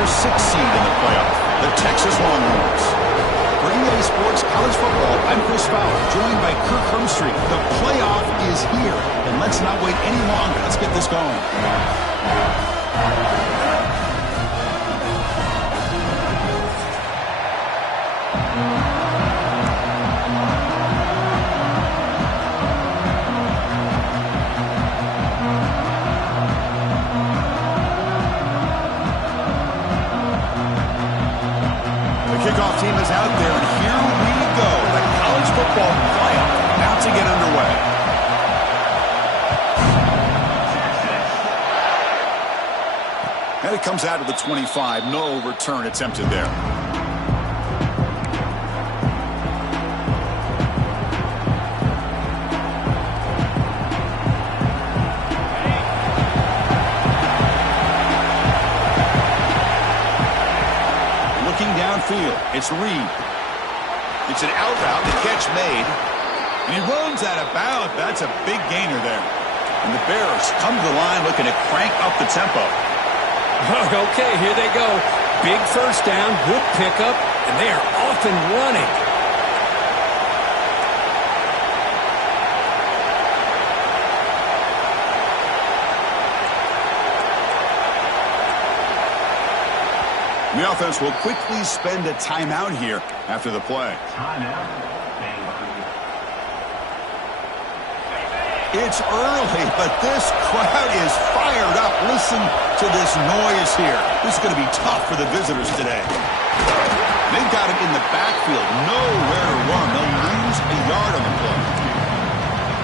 number 6 seed in the playoff, the Texas Longhorns. For EA Sports College Football, I'm Chris Fowler, joined by Kirk Hermstreet. The playoff is here, and let's not wait any longer. Let's get this going. Kickoff team is out there, and here we go. The college football playoff about to get underway. And it comes out of the 25. No return attempted there. Downfield, it's Reed. It's an out route, the catch made. And he runs out of bounds. That's a big gainer there. And the Bears come to the line looking to crank up the tempo. Okay, here they go. Big first down, good pickup, and they are off and running. The offense will quickly spend a timeout here after the play. It's early, but this crowd is fired up. Listen to this noise here. This is going to be tough for the visitors today. They've got him in the backfield. Nowhere to run. They'll lose a yard on the play.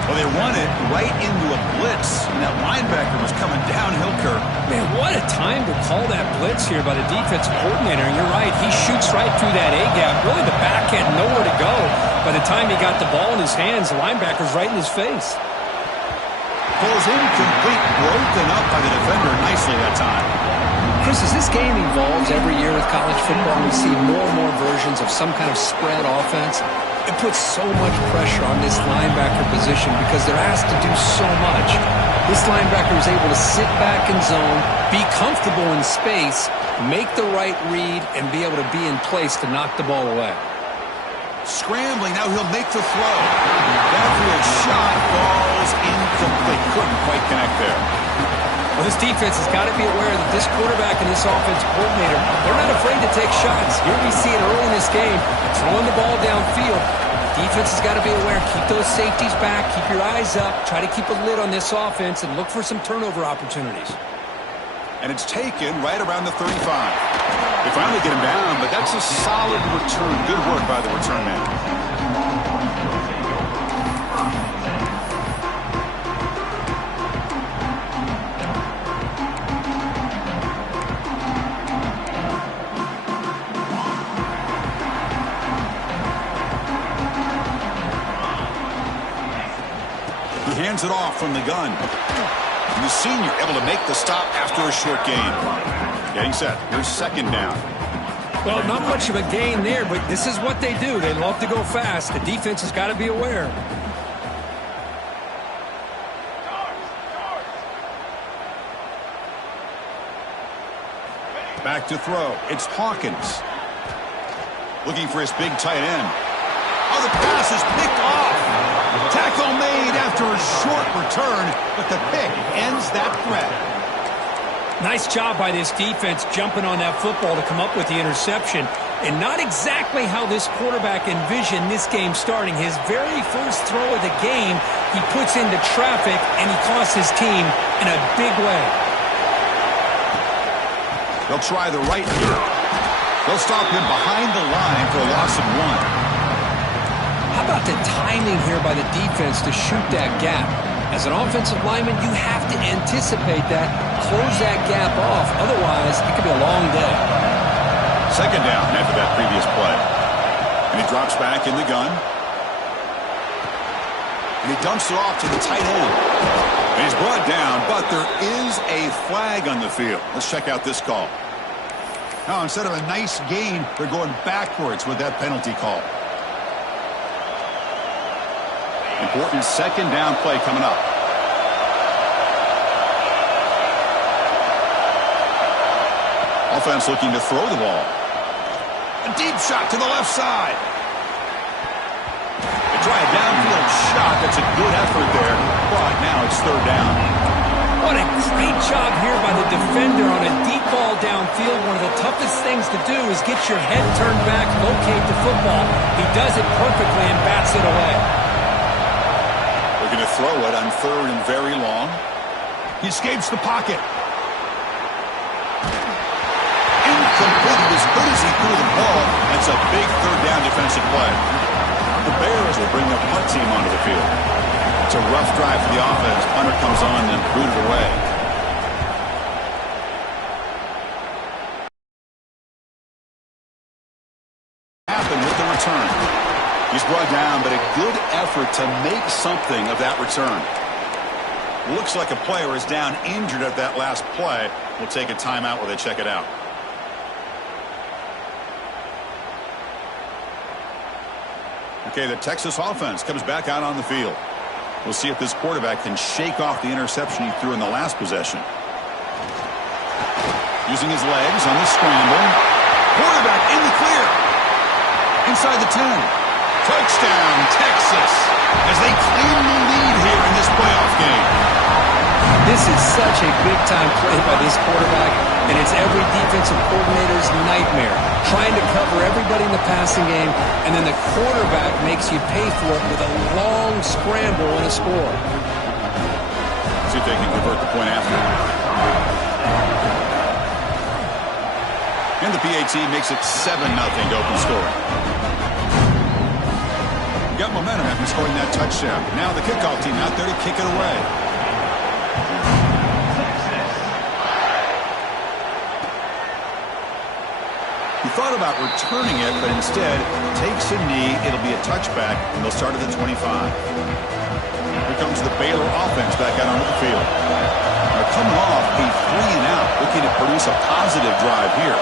Well, they run it right into a blitz, and that linebacker was coming downhill, Kirk. Man, what a time to call that blitz here by the defensive coordinator. And you're right, he shoots right through that A-gap. Really, the back had nowhere to go. By the time he got the ball in his hands, the linebacker's right in his face. Pulls incomplete, broken up by the defender nicely that time. Chris, as this game evolves every year with college football, we see more and more versions of some kind of spread offense. It puts so much pressure on this linebacker position because they're asked to do so much. This linebacker is able to sit back in zone, be comfortable in space, make the right read, and be able to be in place to knock the ball away. Scrambling, now he'll make the throw. Downfield shot falls incomplete. Couldn't quite connect there. Well, this defense has got to be aware that this quarterback and this offensive coordinator, they're not afraid to take shots. Here we see it early in this game, throwing the ball downfield. Defense has got to be aware. Keep those safeties back. Keep your eyes up. Try to keep a lid on this offense and look for some turnover opportunities. And it's taken right around the 35. They finally get him down, but that's a solid return. Good work by the return man. Hands it off from the gun. And the senior able to make the stop after a short gain. Getting set. Here's second down. Well, not much of a gain there, but this is what they do. They love to go fast. The defense has got to be aware. Back to throw. It's Hawkins. Looking for his big tight end. Oh, the pass is picked off. Tackle made after a short return, but the pick ends that threat. Nice job by this defense jumping on that football to come up with the interception. And not exactly how this quarterback envisioned this game starting. His very first throw of the game, he puts into traffic, and he costs his team in a big way. They'll try the right here. They'll stop him behind the line for a loss of 1. How about the timing here by the defense to shoot that gap? As an offensive lineman, you have to anticipate that, close that gap off. Otherwise, it could be a long day. Second down after that previous play. And he drops back in the gun. And he dumps it off to the tight end. And he's brought down, but there is a flag on the field. Let's check out this call. Now, instead of a nice gain, they're going backwards with that penalty call. Important second down play coming up. offense looking to throw the ball. A deep shot to the left side. They try a downfield shot. That's a good effort there, but now it's third down. What a great job here by the defender on a deep ball downfield. One of the toughest things to do is get your head turned back, locate the football. He does it perfectly and bats it away. They're going to throw it on third and very long. He escapes the pocket. Incomplete. As good as he threw the ball, that's a big third down defensive play. The Bears will bring their punt team onto the field. It's a rough drive for the offense. Punter comes on and booted away. Happened with the return. He's brought down, but a good effort to make something of that return. Looks like a player is down injured at that last play. We'll take a timeout while they check it out. Okay, the Texas offense comes back out on the field. We'll see if this quarterback can shake off the interception he threw in the last possession. Using his legs on the scramble. Quarterback in the clear. Inside the 10. Touchdown, Texas, as they claim the lead here in this playoff game. This is such a big-time play by this quarterback, and it's every defensive coordinator's nightmare. Trying to cover everybody in the passing game, and then the quarterback makes you pay for it with a long scramble and a score. See if they can convert the point after. And the PAT makes it 7-0 to open scoring. Got momentum after scoring that touchdown. Now the kickoff team out there to kick it away. He thought about returning it, but instead takes a knee. It'll be a touchback, and they'll start at the 25. Here comes the Baylor offense back out onto the field. They're coming off a 3-and-out, looking to produce a positive drive here.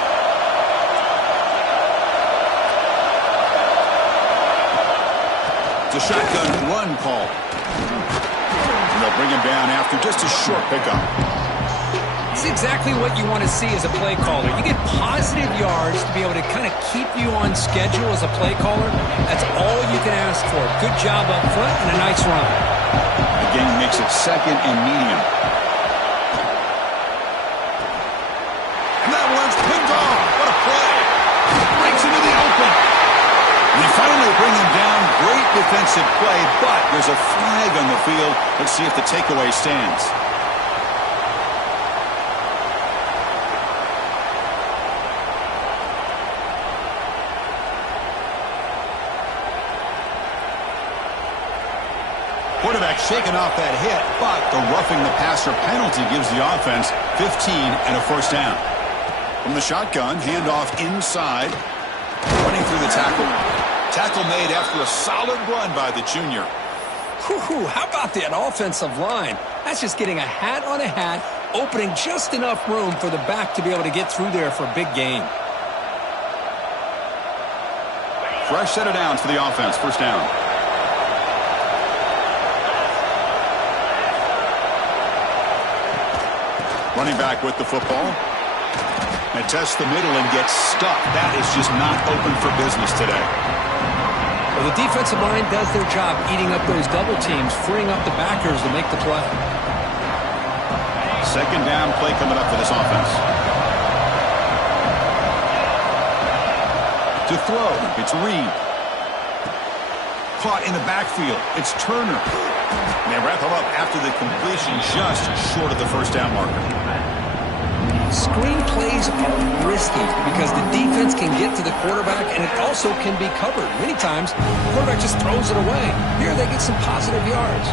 It's a shotgun run call. And they'll bring him down after just a short pickup. It's exactly what you want to see as a play caller. You get positive yards to be able to kind of keep you on schedule as a play caller. That's all you can ask for. Good job up front and a nice run. The game makes it second and medium. And that one's picked off. What a play. Breaks into the open. And they finally bring him down. Great defensive play, but there's a flag on the field. Let's see if the takeaway stands. Quarterback shaking off that hit, but the roughing the passer penalty gives the offense 15 and a first down. From the shotgun, handoff inside. Running through the tackle. Tackle made after a solid run by the junior. Whew, how about that offensive line? That's just getting a hat on a hat, opening just enough room for the back to be able to get through there for a big gain. Fresh set of downs for the offense. First down. Running back with the football. They test the middle and get stuck. That is just not open for business today. Well, the defensive line does their job eating up those double teams, freeing up the backers to make the play. Second down play coming up for this offense. To throw, it's Reed. Caught in the backfield, it's Turner. And they wrap him up after the completion, just short of the first down marker. Screen plays are risky because the defense can get to the quarterback and it also can be covered. Many times, the quarterback just throws it away. Here they get some positive yards.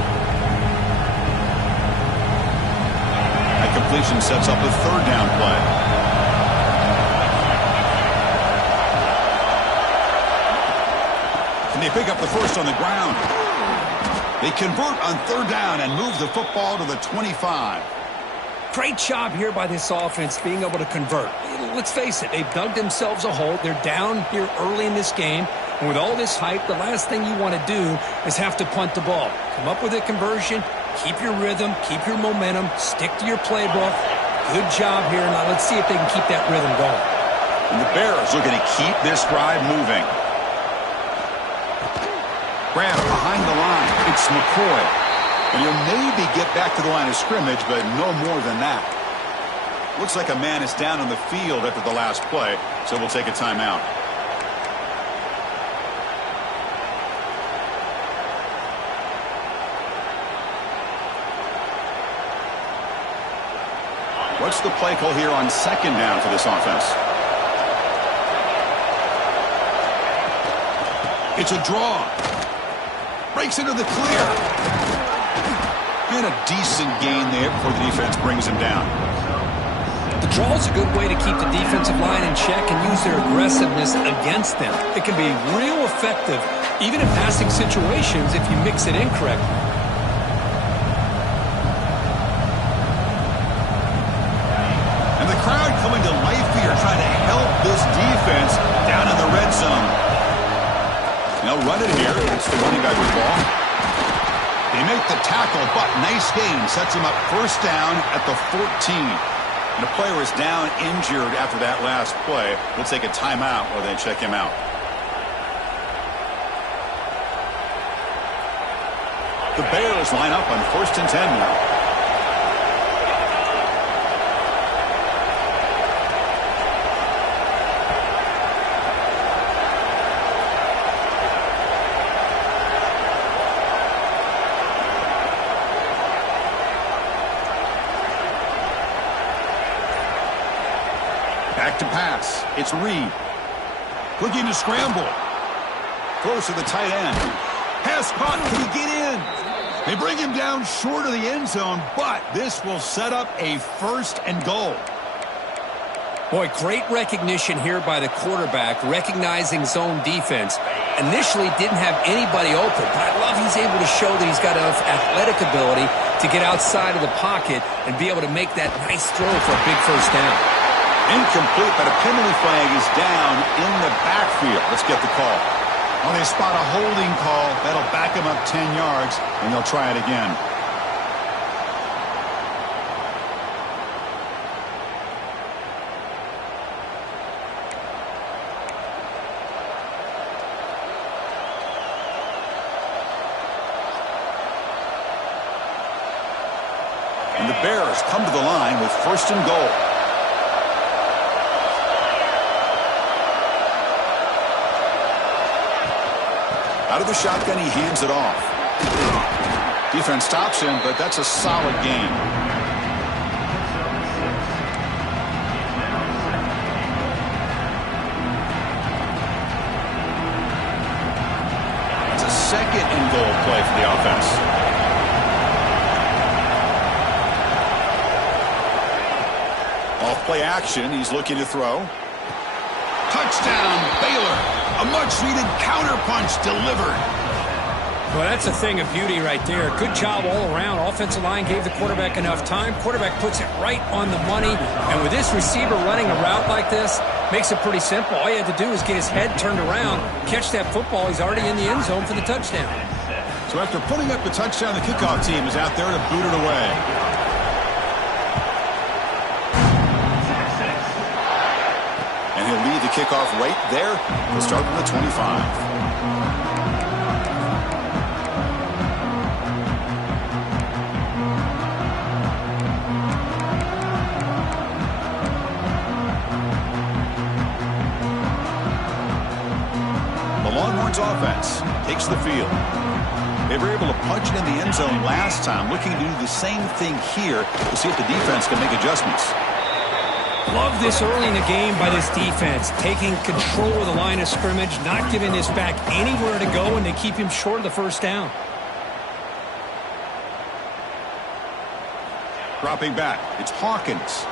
That completion sets up a third down play. And they pick up the first on the ground. They convert on third down and move the football to the 25. Great job here by this offense being able to convert. Let's face it, they've dug themselves a hole. They're down here early in this game. And with all this hype, the last thing you want to do is have to punt the ball. Come up with a conversion, keep your rhythm, keep your momentum, stick to your playbook, Good job here. Now let's see if they can keep that rhythm going. And the Bears looking to keep this drive moving. Grab behind the line. It's McCoy. And he'll maybe get back to the line of scrimmage, but no more than that. Looks like a man is down on the field after the last play, so we'll take a timeout. What's the play call here on second down for this offense? It's a draw. Breaks into the clear. And a decent gain there before the defense brings him down. The draw is a good way to keep the defensive line in check and use their aggressiveness against them. It can be real effective, even in passing situations, if you mix it in correctly. And the crowd coming to life here, trying to help this defense down in the red zone. They'll run it here. It's the running back with the ball. They make the tackle, but nice gain. Sets him up first down at the 14. And the player is down injured after that last play. We'll take a timeout while they check him out. The Bears line up on 1st and 10 now. Back to pass. It's Reed. Looking to scramble. Close to the tight end. Pass caught. Can he get in? They bring him down short of the end zone, but this will set up a 1st and goal. Boy, great recognition here by the quarterback, recognizing zone defense. Initially didn't have anybody open, but I love he's able to show that he's got enough athletic ability to get outside of the pocket and be able to make that nice throw for a big first down. Incomplete, but a penalty flag is down in the backfield. Let's get the call. Well, they spot a holding call. That'll back them up 10 yards, and they'll try it again. And the Bears come to the line with 1st and goal. Out of the shotgun, he hands it off. Defense stops him, but that's a solid gain. It's a 2nd and goal play for the offense. Off play action, he's looking to throw. Touchdown, Baylor. A much-needed counterpunch delivered. Well, that's a thing of beauty right there. Good job all around. Offensive line gave the quarterback enough time. Quarterback puts it right on the money. And with this receiver running a route like this, makes it pretty simple. All you had to do is get his head turned around, catch that football. He's already in the end zone for the touchdown. So after putting up the touchdown, the kickoff team is out there to boot it away. And he'll lead the kickoff right there. He'll start from the 25. The Longhorns offense takes the field. They were able to punch it in the end zone last time, looking to do the same thing here to see if the defense can make adjustments. Love this early in the game by this defense, taking control of the line of scrimmage, not giving this back anywhere to go, and they keep him short of the first down. Dropping back, it's Hawkins.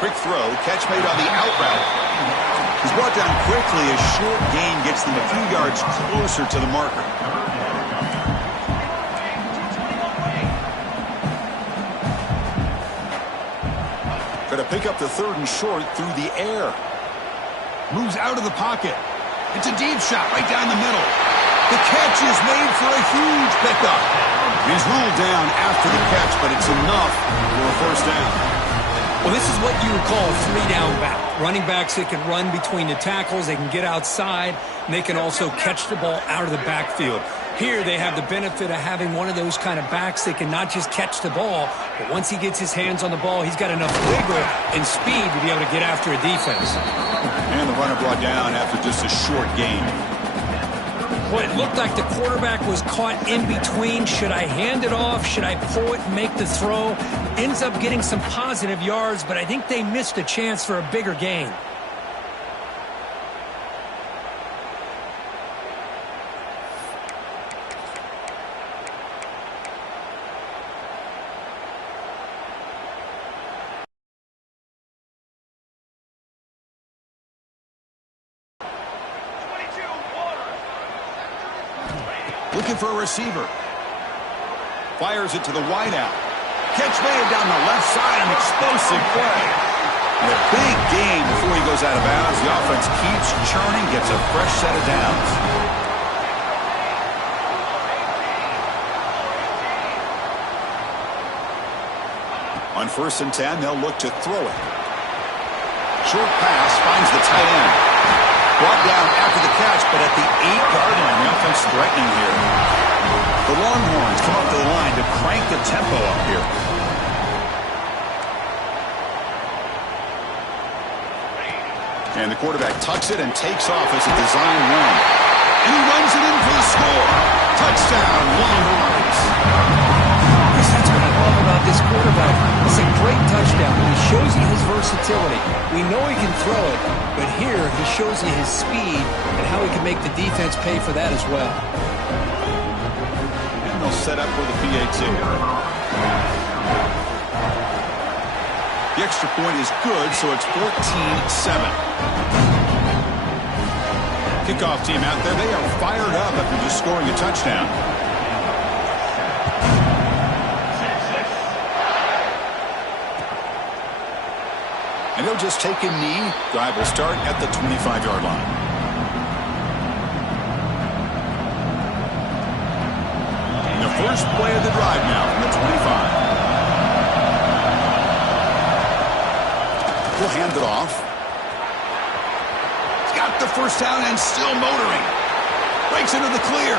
Quick throw, catch made on the out route. He's brought down quickly. A short gain gets them a few yards closer to the marker. Got to pick up the 3rd and short through the air. Moves out of the pocket. It's a deep shot right down the middle. The catch is made for a huge pickup. He's ruled down after the catch, but it's enough for a first down. Well, this is what you would call a three-down back. Running backs that can run between the tackles, they can get outside, and they can also catch the ball out of the backfield. Here they have the benefit of having one of those kind of backs that can not just catch the ball, but once he gets his hands on the ball, he's got enough wiggle and speed to be able to get after a defense. And the runner brought down after just a short gain. Well, it looked like the quarterback was caught in between. Should I hand it off? Should I pull it and make the throw? Ends up getting some positive yards, but I think they missed a chance for a bigger gain. Looking for a receiver. Fires it to the wideout. Catch made down the left side, an explosive play. And a big gain before he goes out of bounds. The offense keeps churning, gets a fresh set of downs. On 1st and 10, they'll look to throw it. Short pass finds the tight end. Brought down after the catch, but at the 8-yard line, the offense threatening here. The Longhorns come up to the line to crank the tempo up here. And the quarterback tucks it and takes off as a design run. And he runs it in for the score. Touchdown, Longhorns. That's what I love about this quarterback. It's a great touchdown. He shows you his versatility. We know he can throw it, but here he shows you his speed and how he can make the defense pay for that as well. And they'll set up for the PAT. The extra point is good, so it's 14-7. Kickoff team out there. They are fired up after just scoring a touchdown. And he'll just take a knee. Drive will start at the 25-yard line. And the first play of the drive now from the 25. He'll hand it off. He's got the first down and still motoring. Breaks into the clear.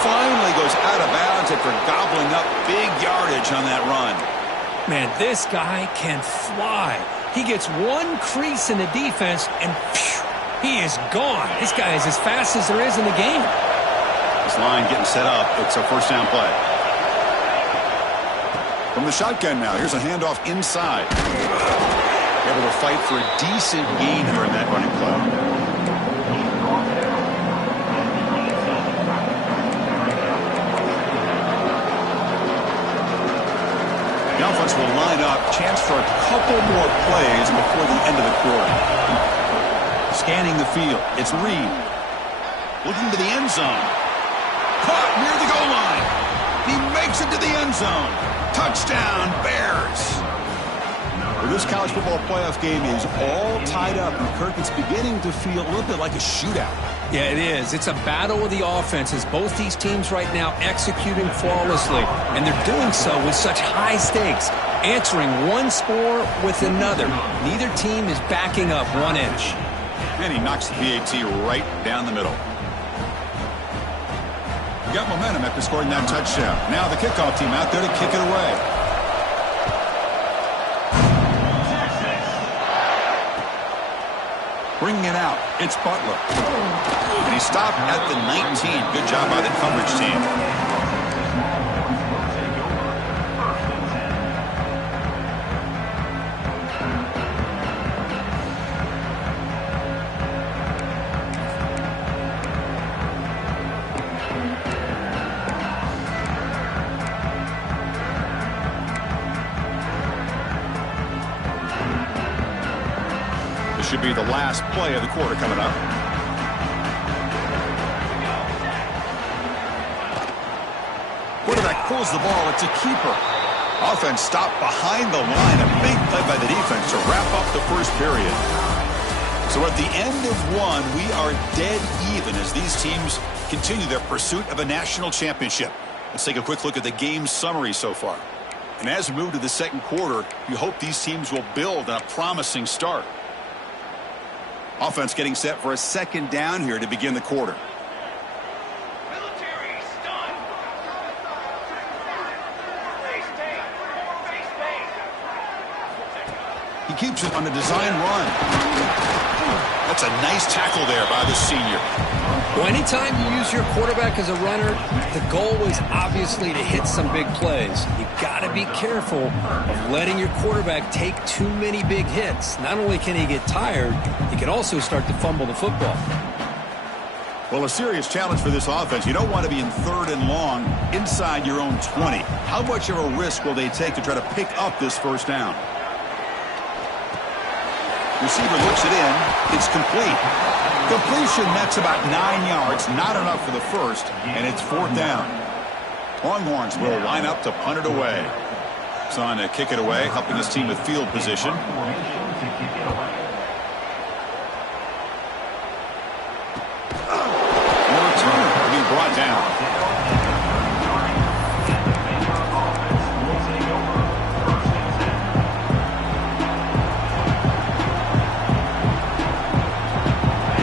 Finally goes out of bounds after gobbling up big yardage on that run. Man, this guy can fly. He gets one crease in the defense, and phew, he is gone. This guy is as fast as there is in the game. This line getting set up. It's a first down play. From the shotgun now, here's a handoff inside. Able to fight for a decent gain during that running play. The offense will line up. Chance for a couple more plays before the end of the quarter. Scanning the field. It's Reed. Looking to the end zone. Caught near the goal line. He makes it to the end zone. Touchdown, Bears. Well, this college football playoff game is all tied up, and Kirk, it's beginning to feel a little bit like a shootout. Yeah, it is. It's a battle of the offenses. Both these teams right now executing flawlessly, and they're doing so with such high stakes, answering one score with another. Neither team is backing up 1 inch. And he knocks the PAT right down the middle. Got momentum after scoring that touchdown. Now the kickoff team out there to kick it away. Bringing it out, it's Butler. And he stopped at the 19. Good job by the coverage team. Should be the last play of the quarter coming up. Quarterback pulls the ball. It's a keeper. Offense stopped behind the line. A big play by the defense to wrap up the first period. So at the end of one, we are dead even as these teams continue their pursuit of a national championship. Let's take a quick look at the game summary so far. And as we move to the second quarter, you hope these teams will build on a promising start. Offense getting set for a second down here to begin the quarter. He keeps it on the design run. That's a nice tackle there by the senior. Well, anytime you use your quarterback as a runner, the goal is obviously to hit some big plays. You got to be careful of letting your quarterback take too many big hits. Not only can he get tired, he can also start to fumble the football. Well, a serious challenge for this offense. You don't want to be in third and long inside your own 20. How much of a risk will they take to try to pick up this first down? Receiver looks it in. It's complete. Completion, that's about 9 yards. Not enough for the first, and it's fourth down. Longhorns will line up to punt it away. It's on to kick it away, helping his team with field position. And the return being brought down.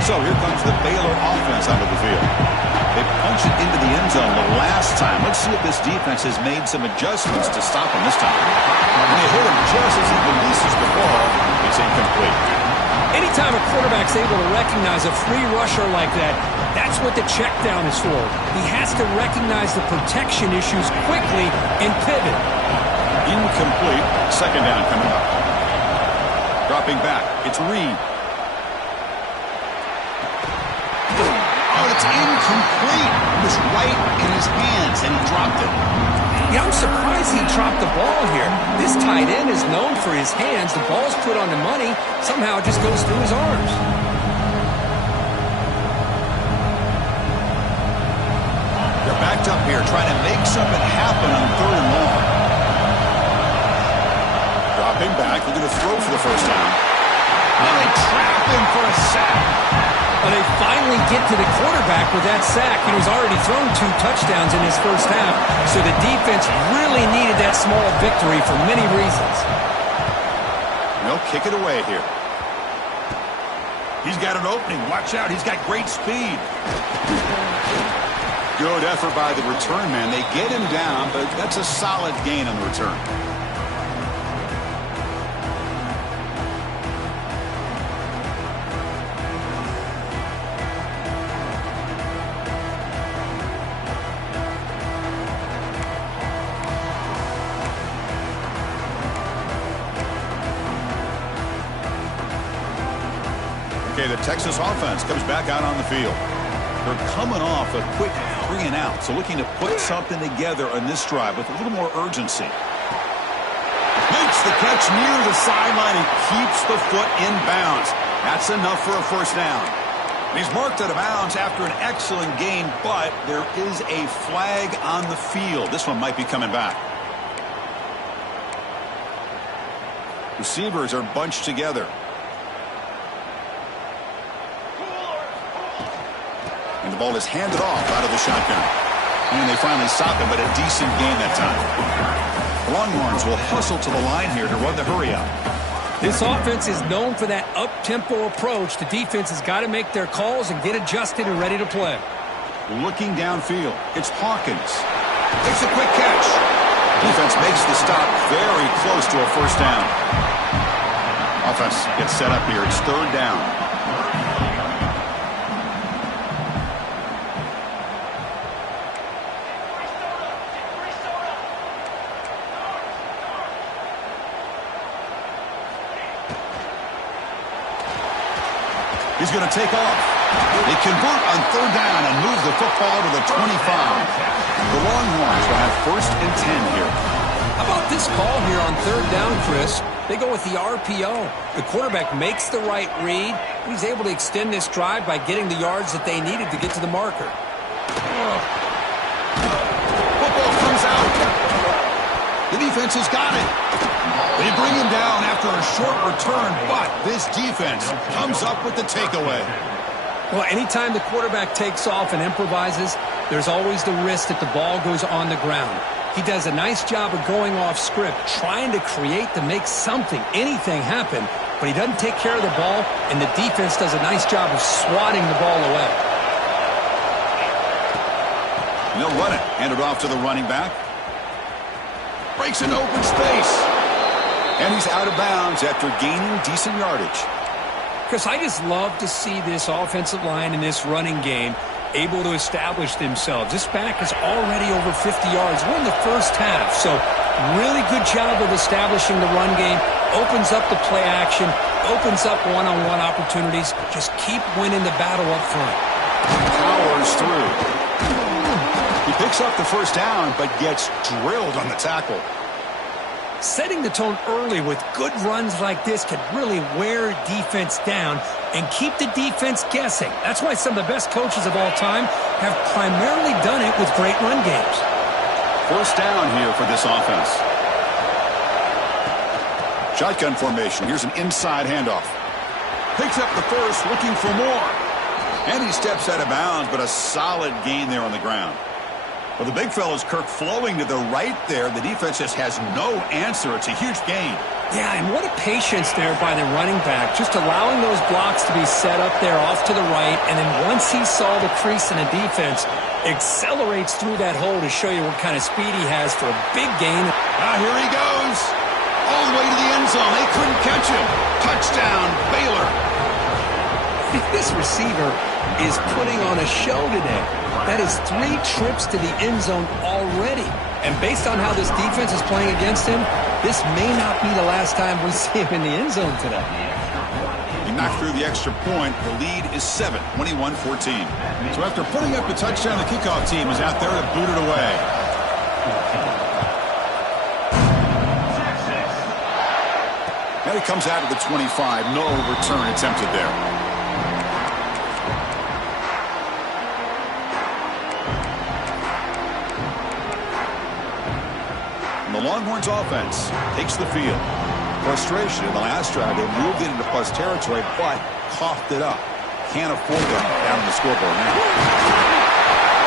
So here comes the Baylor offense onto the field. They punch it into the end zone the last time. Let's see if this defense has made some adjustments to stop him this time. And they hit him just as he releases the ball. It's incomplete. Anytime a quarterback's able to recognize a free rusher like that, that's what the check down is for. He has to recognize the protection issues quickly and pivot. Incomplete. Second down coming up. Dropping back. It's Reed. It's incomplete. It was right in his hands, and he dropped it. Yeah, I'm surprised he dropped the ball here. This tight end is known for his hands. The ball's put on the money. Somehow it just goes through his arms. They're backed up here, trying to make something happen on third and long. Dropping back, looking to throw for the first down. And they trap him for a sack. Well, they finally get to the quarterback with that sack. He's already thrown 2 touchdowns in his first half, so the defense really needed that small victory for many reasons. They'll kick it away here. He's got an opening. Watch out. He's got great speed. Good effort by the return man. They get him down, but that's a solid gain on the return. Okay, the Texas offense comes back out on the field. They're coming off a quick 3 and out, so looking to put something together on this drive with a little more urgency. Makes the catch near the sideline and keeps the foot in bounds. That's enough for a first down. And he's marked out of bounds after an excellent game, but there is a flag on the field. This one might be coming back. Receivers are bunched together. And the ball is handed off out of the shotgun. And they finally stop him, but a decent gain that time. The Longhorns will hustle to the line here to run the hurry-up. This offense is known for that up-tempo approach. The defense has got to make their calls and get adjusted and ready to play. Looking downfield, it's Hawkins. Takes a quick catch. Defense makes the stop very close to a first down. Offense gets set up here. It's third down. He's going to take off. They convert on third down and move the football to the 25. The Longhorns will have first and 10 here. How about this call here on third down, Chris? They go with the RPO. The quarterback makes the right read. He's able to extend this drive by getting the yards that they needed to get to the marker. Football comes out. The defense has got it. They bring him down after a short return, but this defense comes up with the takeaway. Well, anytime the quarterback takes off and improvises, there's always the risk that the ball goes on the ground. He does a nice job of going off script, trying to create to make something, anything happen, but he doesn't take care of the ball, and the defense does a nice job of swatting the ball away. And they'll run it. Hand it off to the running back. Breaks into open space. And he's out of bounds after gaining decent yardage. Chris, I just love to see this offensive line in this running game able to establish themselves. This back is already over 50 yards. We're in the first half, so really good job of establishing the run game. Opens up the play action, opens up one-on-one opportunities. Just keep winning the battle up front. Powers through. He picks up the first down, but gets drilled on the tackle. Setting the tone early with good runs like this can really wear defense down and keep the defense guessing. That's why some of the best coaches of all time have primarily done it with great run games. First down here for this offense. Shotgun formation. Here's an inside handoff. Picks up the first, looking for more. And he steps out of bounds, but a solid gain there on the ground. Well, the big fella's Kirk flowing to the right there. The defense just has no answer. It's a huge gain. Yeah, and what a patience there by the running back, just allowing those blocks to be set up there off to the right, and then once he saw the crease in the defense, accelerates through that hole to show you what kind of speed he has for a big gain. Here he goes. All the way to the end zone. They couldn't catch him. Touchdown, Baylor. This receiver is putting on a show today. That is 3 trips to the end zone already. And based on how this defense is playing against him, this may not be the last time we see him in the end zone today. He knocked through the extra point. The lead is 7, 21-14. So after putting up the touchdown, the kickoff team is out there to boot it away. Now he comes out of the 25. No return attempted there. The Longhorns offense takes the field. Frustration in the last drive. They moved it into plus territory, but coughed it up. Can't afford them down on the scoreboard now.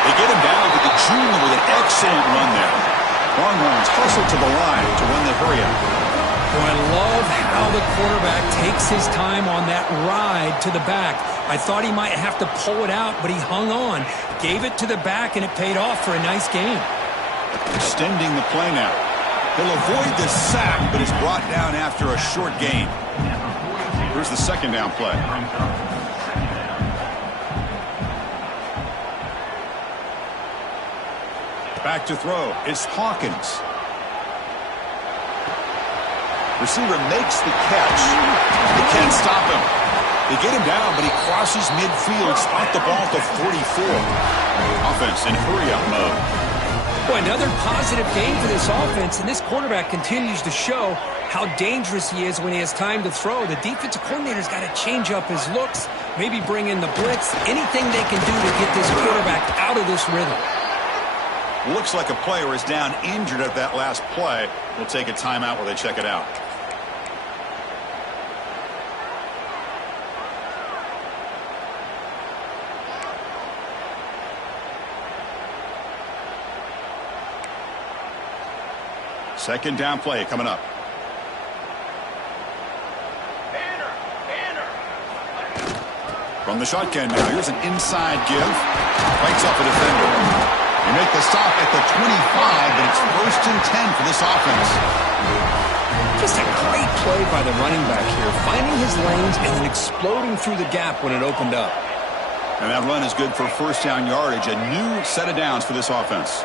They get him down to the junior with an excellent run there. Longhorns hustle to the line to run the hurry up. Boy, I love how the quarterback takes his time on that ride to the back. I thought he might have to pull it out, but he hung on. Gave it to the back, and it paid off for a nice gain. Extending the play now. He'll avoid the sack, but is brought down after a short gain. Here's the second down play. Back to throw. It's Hawkins. Receiver makes the catch. They can't stop him. They get him down, but he crosses midfield. Spot the ball to 44. Offense in hurry-up mode. Boy, another positive game for this offense, and this quarterback continues to show how dangerous he is when he has time to throw. The defensive coordinator's got to change up his looks, maybe bring in the blitz, anything they can do to get this quarterback out of this rhythm. Looks like a player is down injured at that last play. We'll take a timeout while they check it out. Second down play coming up. From the shotgun now, here's an inside give. Fights up a defender. They make the stop at the 25, but it's 1st and 10 for this offense. Just a great play by the running back here, finding his lanes and then exploding through the gap when it opened up. And that run is good for first down yardage, a new set of downs for this offense.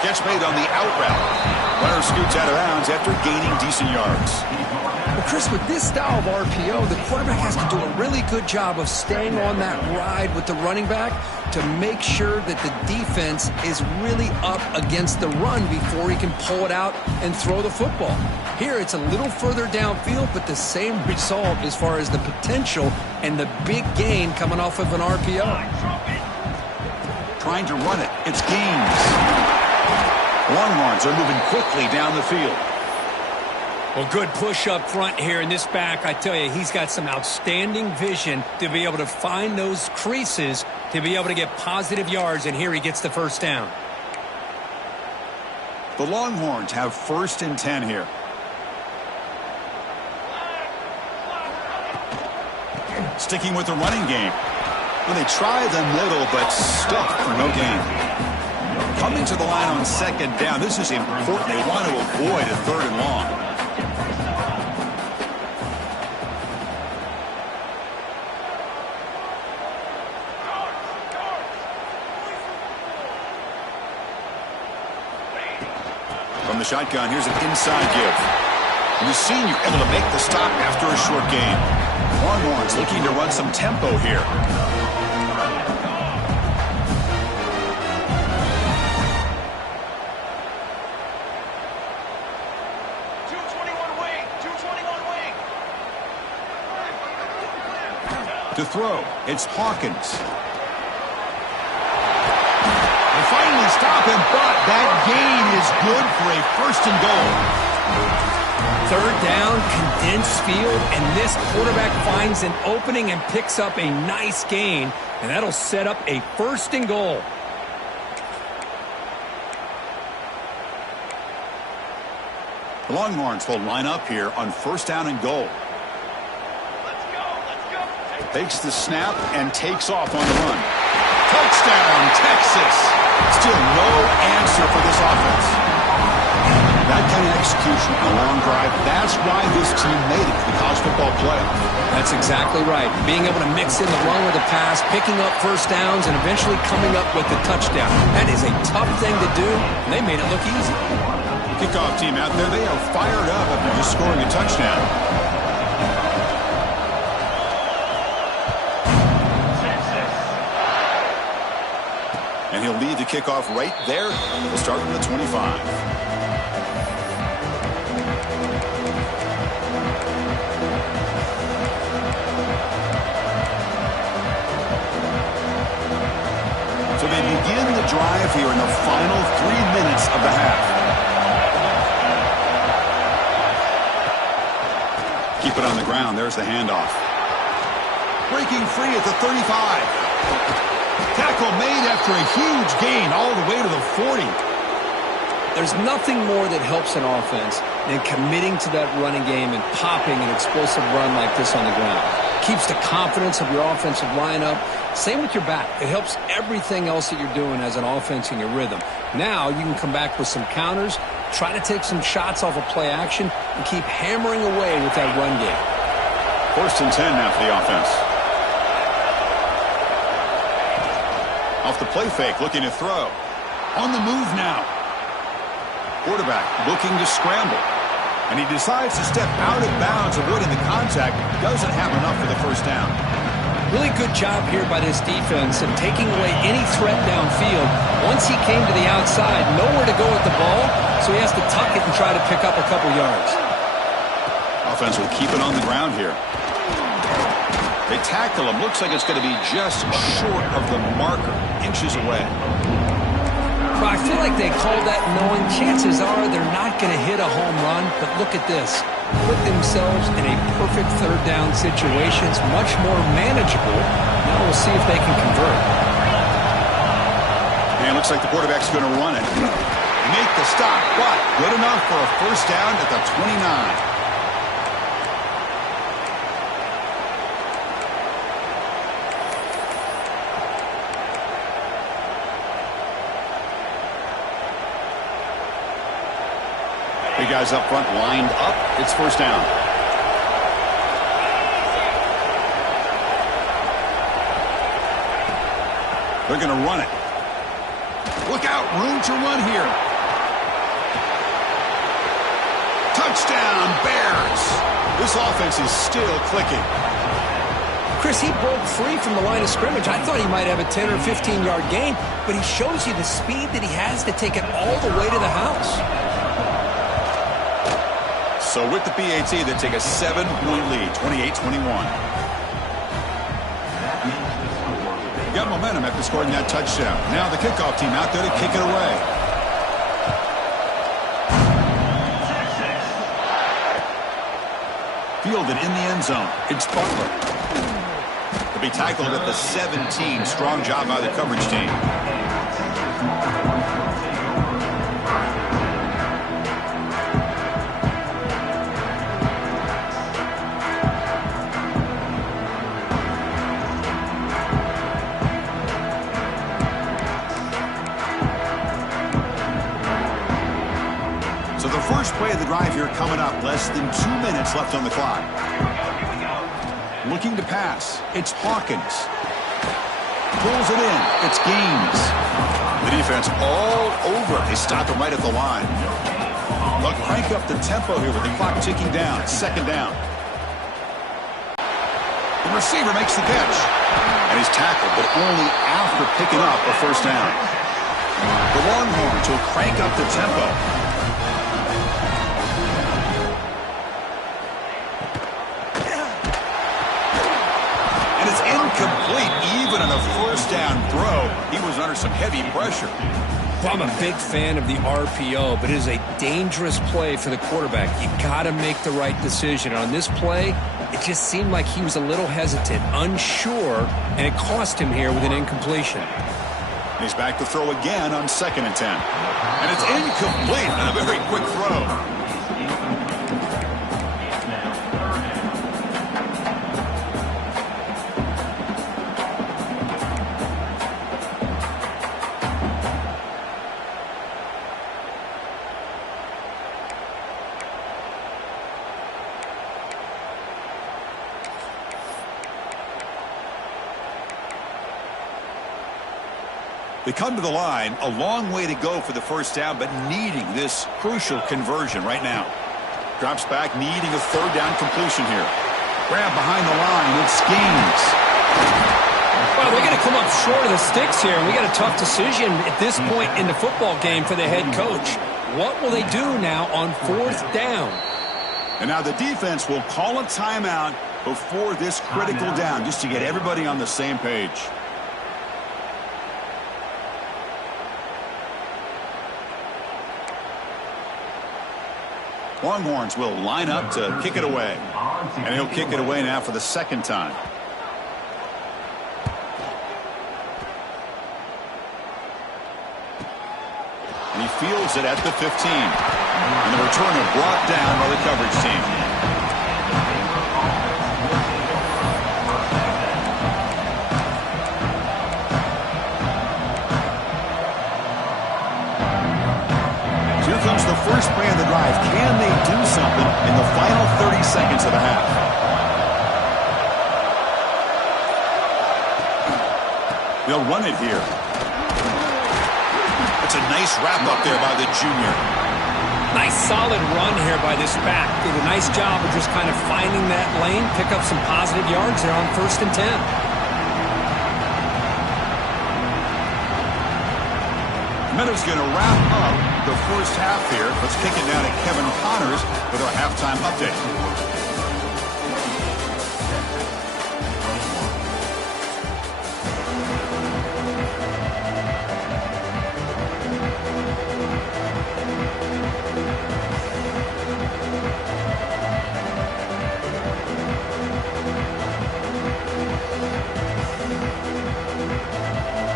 Catch made on the out route. Runner scoots out of bounds after gaining decent yards. Well, Chris, with this style of RPO, the quarterback has to do a really good job of staying on that ride with the running back to make sure that the defense is really up against the run before he can pull it out and throw the football. Here, it's a little further downfield, but the same result as far as the potential and the big gain coming off of an RPO. Trying to run it. It's Gaines. Longhorns are moving quickly down the field. Well, good push up front here in this back. I tell you, he's got some outstanding vision to be able to find those creases to be able to get positive yards, and here he gets the first down. The Longhorns have 1st and 10 here. Sticking with the running game. Well, they try the middle, but stuck for no gain. Coming to the line on 2nd down. This is important. They want to avoid a 3rd and long. From the shotgun, here's an inside give. And the senior able to make the stop after a short gain. Longhorns looking to run some tempo here. To throw, it's Hawkins. They finally stop him, but that gain is good for a 1st and goal. 3rd down, condensed field, and this quarterback finds an opening and picks up a nice gain, and that'll set up a 1st and goal. The Longhorns will line up here on 1st down and goal. Takes the snap and takes off on the run. Touchdown, Texas. Still no answer for this offense. That kind of execution on a long drive, that's why this team made it to the college football playoff. That's exactly right. Being able to mix in the run with the pass, picking up 1st downs, and eventually coming up with the touchdown. That is a tough thing to do, and they made it look easy. Kickoff team out there, they are fired up after just scoring a touchdown. And he'll lead the kickoff right there. We'll start from the 25. So they begin the drive here in the final 3 minutes of the half. Keep it on the ground. There's the handoff. Breaking free at the 35. Tackle made after a huge gain all the way to the 40. There's nothing more that helps an offense than committing to that running game and popping an explosive run like this on the ground. Keeps the confidence of your offensive lineup. Same with your back. It helps everything else that you're doing as an offense in your rhythm. Now you can come back with some counters, try to take some shots off of play action, and keep hammering away with that run game. 1st and 10 now for the offense. Off the play fake, looking to throw. On the move now. Quarterback looking to scramble. And he decides to step out of bounds, avoiding the contact. Doesn't have enough for the 1st down. Really good job here by this defense of taking away any threat downfield. Once he came to the outside, nowhere to go with the ball, so he has to tuck it and try to pick up a couple yards. Offense will keep it on the ground here. They tackle him. Looks like it's going to be just short of the marker, inches away. I feel like they called that knowing chances are they're not going to hit a home run, but look at this. Put themselves in a perfect 3rd down situation. It's much more manageable. Now we'll see if they can convert. And it looks like the quarterback's going to run it. Make the stop, but good enough for a 1st down at the 29. Big guys up front lined up. It's 1st down. They're going to run it. Look out, room to run here. Touchdown, Bears. This offense is still clicking. Chris, he broke free from the line of scrimmage. I thought he might have a 10 or 15-yard gain, but he shows you the speed that he has to take it all the way to the house. So with the PAT, they take a 7-point lead, 28-21. Got momentum after scoring that touchdown. Now the kickoff team out there to kick it away. fielded in the end zone. It's Butler. To be tackled at the 17. Strong job by the coverage team. So the first play of the drive here coming up. Less than 2 minutes left on the clock. Looking to pass. It's Hawkins. Pulls it in. It's Gaines. The defense all over. They stop him right at the line. They'll crank up the tempo here with the clock ticking down. Second down. The receiver makes the catch. And he's tackled, but only after picking up a first down. The Longhorns will crank up the tempo. Incomplete, even on a first down throw. He was under some heavy pressure. Well, I'm a big fan of the RPO, but it is a dangerous play for the quarterback. You got to make the right decision. On this play, it just seemed like he was a little hesitant, unsure, and it cost him here with an incompletion. He's back to throw again on 2nd and 10. And it's incomplete on a very quick throw. They come to the line, a long way to go for the first down, but needing this crucial conversion right now. Drops back, needing a 3rd down completion here. Grab behind the line, it's Gaines. Well, they're going to come up short of the sticks here, and we got a tough decision at this point in the football game for the head coach. What will they do now on 4th down? And now the defense will call a timeout before this critical down, just to get everybody on the same page. Longhorns will line up to kick it away. And he'll kick it away now for the 2nd time. And he fields it at the 15. And the returner brought down by the coverage team. The first play of the drive. Can they do something in the final 30 seconds of the half? They'll run it here. It's a nice wrap up there by the junior. Nice solid run here by this back. Did a nice job of just kind of finding that lane, pick up some positive yards there on 1st and 10. Meadows going to wrap up the first half here. Let's kick it down to Kevin Connors with our halftime update.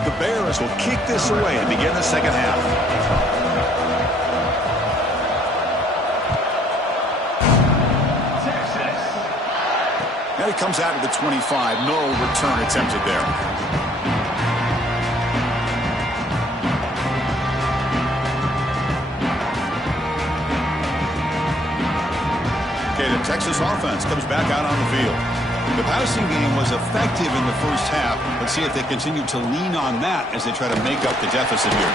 The Bears will kick this away to begin the second half. Now he comes out of the 25. No return attempted there. Okay, the Texas offense comes back out on the field. The passing game was effective in the first half. Let's see if they continue to lean on that as they try to make up the deficit here.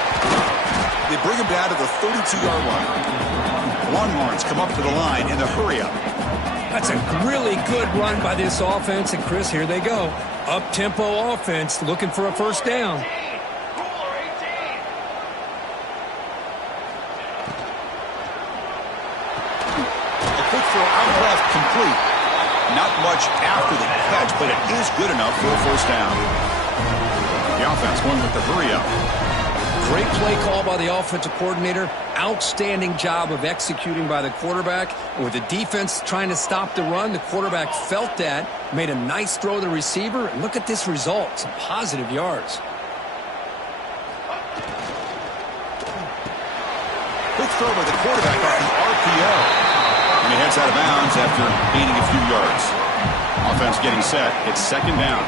They bring him down to the 32-yard line. Longhorns come up to the line in the hurry-up. That's a really good run by this offense. And, Chris, here they go. Up-tempo offense looking for a first down. A quick throw out left, complete. Not much after the catch, but it is good enough for a first down. The offense going with the hurry-up. Great play call by the offensive coordinator. outstanding job of executing by the quarterback. And with the defense trying to stop the run, the quarterback felt that, made a nice throw to the receiver, and look at this result, some positive yards. Quick throw by the quarterback off the RPO. And he heads out of bounds after gaining a few yards. Offense getting set. It's second down.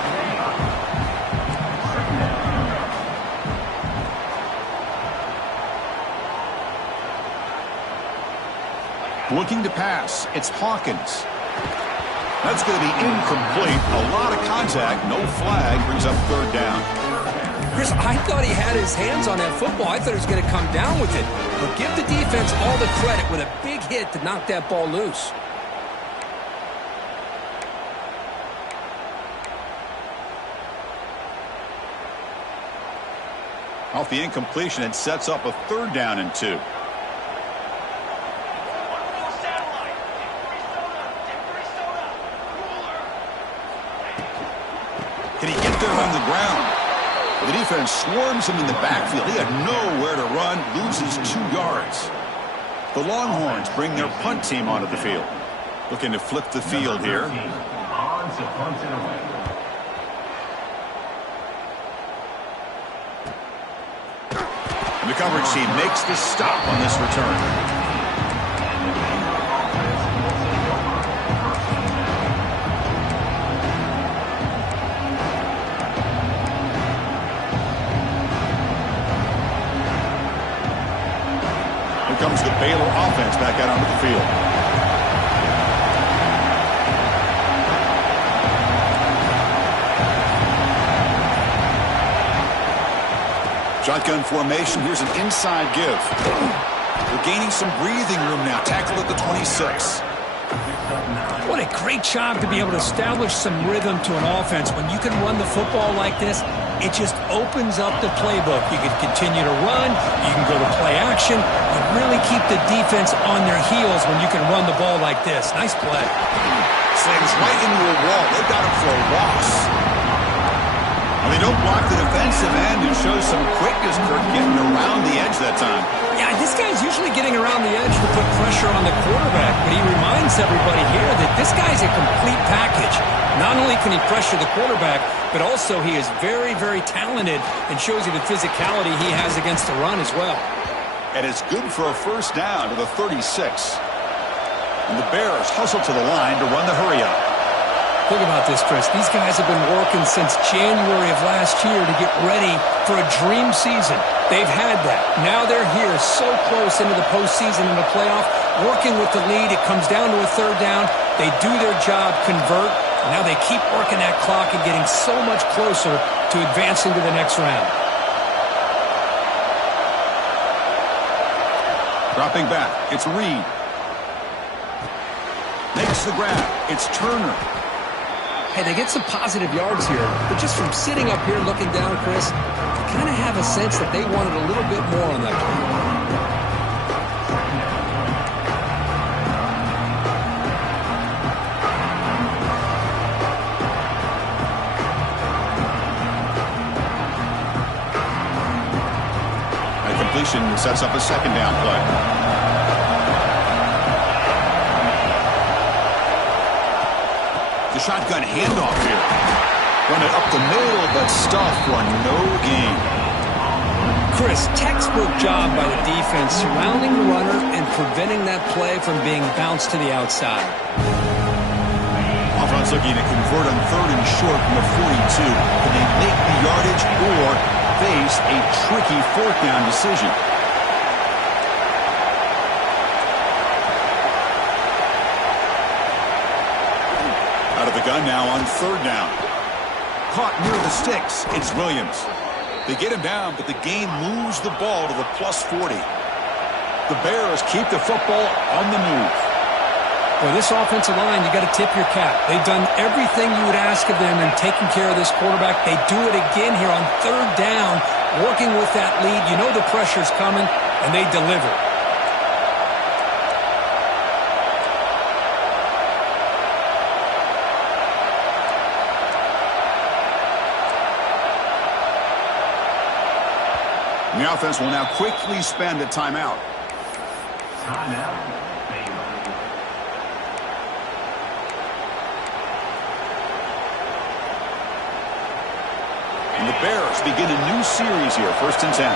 Looking to pass. It's Hawkins. That's going to be incomplete. A lot of contact. No flag. Brings up third down. Chris, I thought he had his hands on that football. I thought he was going to come down with it. But give the defense all the credit with a big hit to knock that ball loose. Off the incompletion, it sets up a third down and 2. Can he get there on the ground? The defense swarms him in the backfield. He had nowhere to run, loses 2 yards. The Longhorns bring their punt team onto the field. Looking to flip the field here. And the coverage team makes the stop on this return. Comes the Baylor offense back out onto the field. Shotgun formation. Here's an inside give. They're gaining some breathing room now. Tackle at the 26. What a great job to be able to establish some rhythm to an offense. When you can run the football like this, it just opens up the playbook. You can continue to run. You can go to play action. You really keep the defense on their heels when you can run the ball like this. Nice play. Slings right into a wall. They got him for a loss. And they don't block the defensive end and show some quickness, Kirk, getting around the edge that time. Yeah, this guy's usually getting around the edge to put pressure on the quarterback, but he reminds everybody here that this guy's a complete package. Not only can he pressure the quarterback, but also he is very, very talented and shows you the physicality he has against the run as well. And it's good for a first down to the 36. And the Bears hustle to the line to run the hurry-up. Think about this, Chris. These guys have been working since January of last year to get ready for a dream season. They've had that. Now they're here so close into the postseason and the playoff, working with the lead. It comes down to a third down. They do their job, convert. And now they keep working that clock and getting so much closer to advancing to the next round. Dropping back. It's Reed. Makes the grab. It's Turner. Hey, they get some positive yards here, but just from sitting up here looking down, Chris, I kind of have a sense that they wanted a little bit more on that play. Completion sets up a second down play. The shotgun handoff here. Run it up the middle, but stuffed for no gain. Chris, textbook job by the defense surrounding the runner and preventing that play from being bounced to the outside. Offense looking to convert on third and short from the 42. Can they make the yardage or face a tricky fourth down decision? Out of the gun now on third down. Caught near the sticks. It's Williams. They get him down, but the game moves the ball to the plus 40. The Bears keep the football on the move. Well, this offensive line, you got to tip your cap. They've done everything you would ask of them in taking care of this quarterback. They do it again here on third down, working with that lead. You know the pressure's coming, and they deliver. And the offense will now quickly spend a timeout. And the Bears begin a new series here, 1st and 10.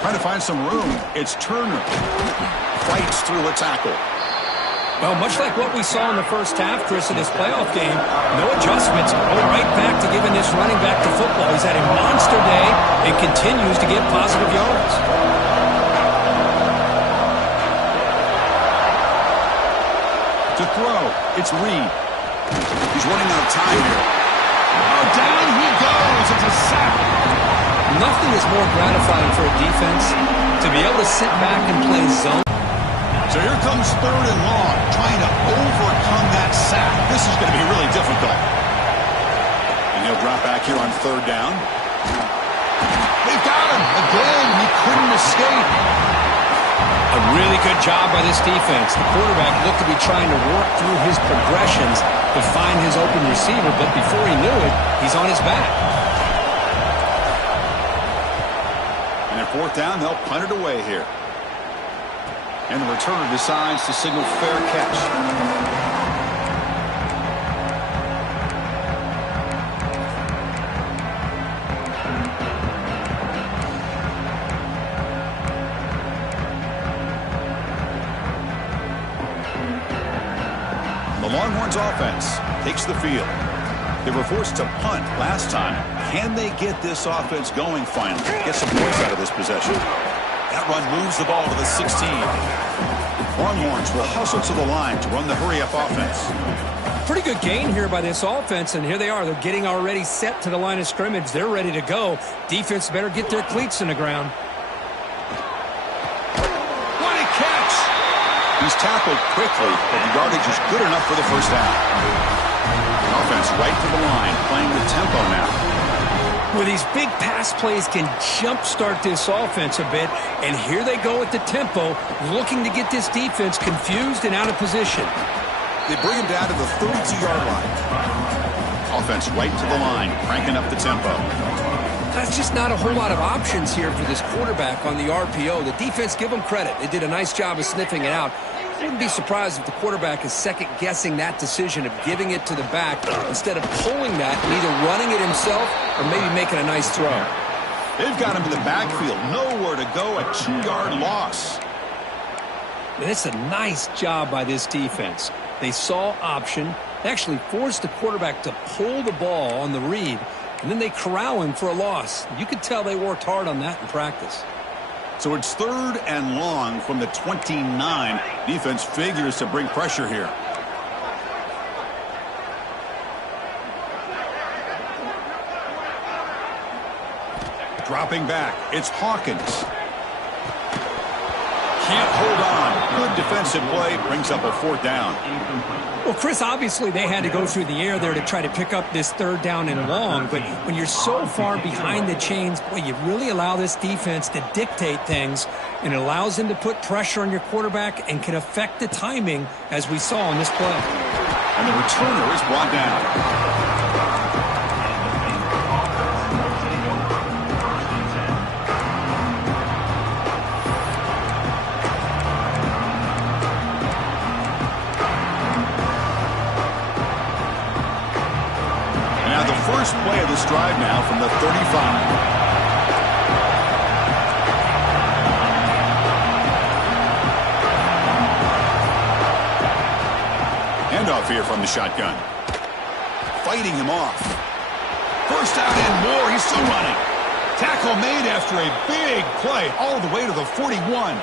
Trying to find some room. It's Turner. Fights through a tackle. Well, much like what we saw in the first half, Chris, in this playoff game, no adjustments. Go right back to giving this running back to football. He's had a monster day and continues to get positive yards. To throw, it's Reed. He's running out of time here. Oh, down he goes. It's a sack. Nothing is more gratifying for a defense to be able to sit back and play zone. So here comes 3rd and long, trying to overcome that sack. This is going to be really difficult. And he'll drop back here on 3rd down. They've got him. Again, he couldn't escape. A really good job by this defense. The quarterback looked to be trying to work through his progressions to find his open receiver, but before he knew it, he's on his back. And at 4th down, they'll punt it away here. And the returner decides to signal fair catch. The Longhorns offense takes the field. They were forced to punt last time. Can they get this offense going finally? Get some points out of this possession. That run moves the ball to the 16. Longhorns will hustle to the line to run the hurry-up offense. Pretty good gain here by this offense, and here they are. They're getting already set to the line of scrimmage. They're ready to go. Defense better get their cleats in the ground. What a catch! He's tackled quickly, but the yardage is good enough for the 1st down. Offense right to the line, playing the tempo now. Well, these big pass plays can jumpstart this offense a bit, and here they go at the tempo, looking to get this defense confused and out of position. They bring him down to the 32-yard line. Offense right to the line, cranking up the tempo. That's just not a whole lot of options here for this quarterback on the RPO. The defense, give them credit. They did a nice job of sniffing it out. I wouldn't be surprised if the quarterback is second-guessing that decision of giving it to the back instead of pulling that and either running it himself or maybe making a nice throw. They've got him in the backfield. Nowhere to go. A 2-yard loss. And it's a nice job by this defense. They saw option. They actually forced the quarterback to pull the ball on the read, and then they corral him for a loss. You could tell they worked hard on that in practice. So it's 3rd and long from the 29. Defense figures to bring pressure here. Dropping back, it's Hawkins. Can't hold on. Good defensive play, brings up a 4th down. Well, Chris, obviously they had to go through the air there to try to pick up this 3rd down and long, but when you're so far behind the chains, boy, you really allow this defense to dictate things, and it allows them to put pressure on your quarterback and can affect the timing, as we saw in this play. And the returner is brought down. First play of this drive now from the 35. Handoff here from the shotgun. Fighting him off. First out and more. He's still running. Tackle made after a big play all the way to the 41.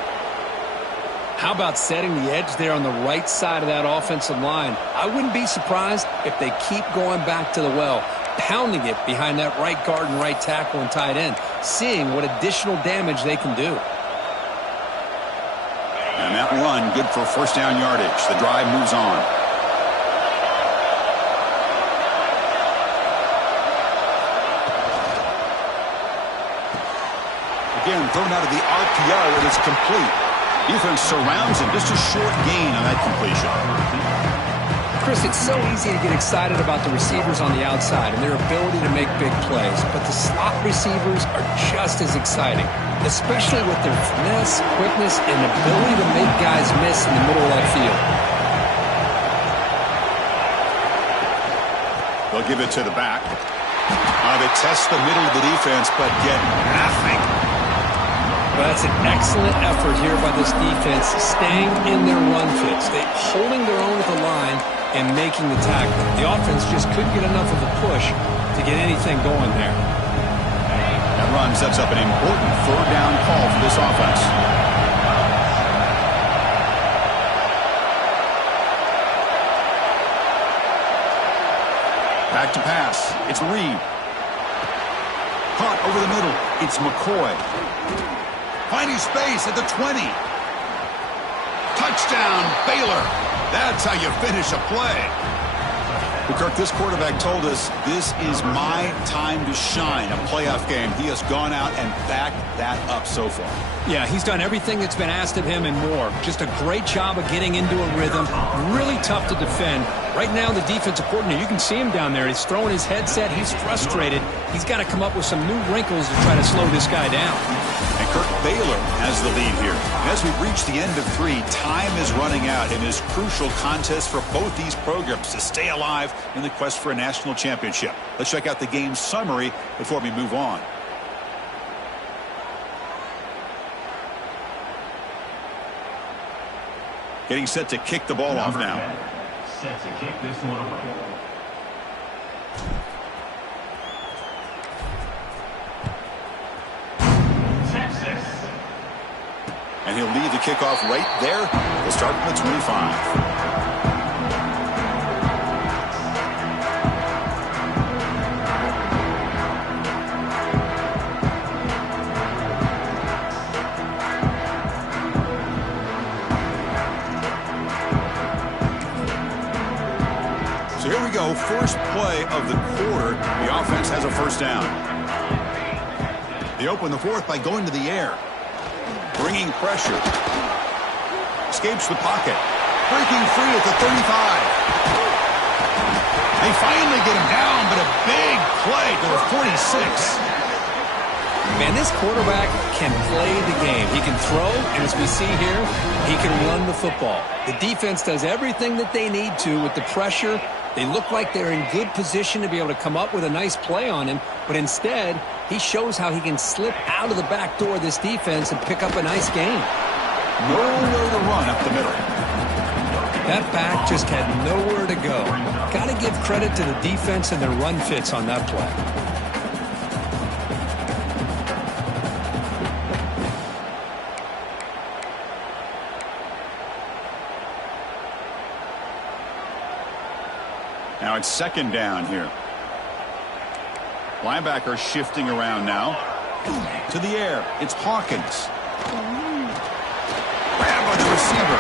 How about setting the edge there on the right side of that offensive line? I wouldn't be surprised if they keep going back to the well, pounding it behind that right guard and right tackle and tight end, seeing what additional damage they can do. And that run, good for 1st down yardage. The drive moves on. Again, thrown out of the RPO, and it's complete. Defense surrounds him. Just a short gain on that completion. Chris, it's so easy to get excited about the receivers on the outside and their ability to make big plays, but the slot receivers are just as exciting, especially with their finesse, quickness, and ability to make guys miss in the middle of that field. They'll give it to the back. They test the middle of the defense, but get nothing. Well, that's an excellent effort here by this defense, staying in their run fits. They're holding their own with the line and making the tackle. The offense just couldn't get enough of a push to get anything going there. That run sets up an important third down call for this offense. Back to pass. It's Reed. Caught over the middle. It's McCoy. Finding space at the 20. Touchdown, Baylor. That's how you finish a play. But Kirk, this quarterback told us this is my time to shine, a playoff game. He has gone out and backed that up so far. Yeah, he's done everything that's been asked of him and more. Just a great job of getting into a rhythm. Really tough to defend. Right now, the defensive coordinator, you can see him down there. He's throwing his headset. He's frustrated. He's got to come up with some new wrinkles to try to slow this guy down. And Kirk, Baylor has the lead here. And as we reach the end of 3, time is running out in this crucial contest for both these programs to stay alive in the quest for a national championship. Let's check out the game summary before we move on. Getting set to kick the ball off now. Set to kick this one away. Texas. And he'll lead the kickoff right there. They'll start from the 25. Here we go, first play of the quarter. The offense has a first down. They open the fourth by going to the air. Bringing pressure. Escapes the pocket. Breaking free at the 35. They finally get him down, but a big play to the 46. Man, this quarterback can play the game. He can throw, and as we see here, he can run the football. The defense does everything that they need to with the pressure. They look like they're in good position to be able to come up with a nice play on him, but instead, he shows how he can slip out of the back door of this defense and pick up a nice gain. Nowhere to run up the middle. That back just had nowhere to go. Got to give credit to the defense and their run fits on that play. Now it's second down here. Linebacker shifting around now. To the air. It's Hawkins. Grab by the receiver.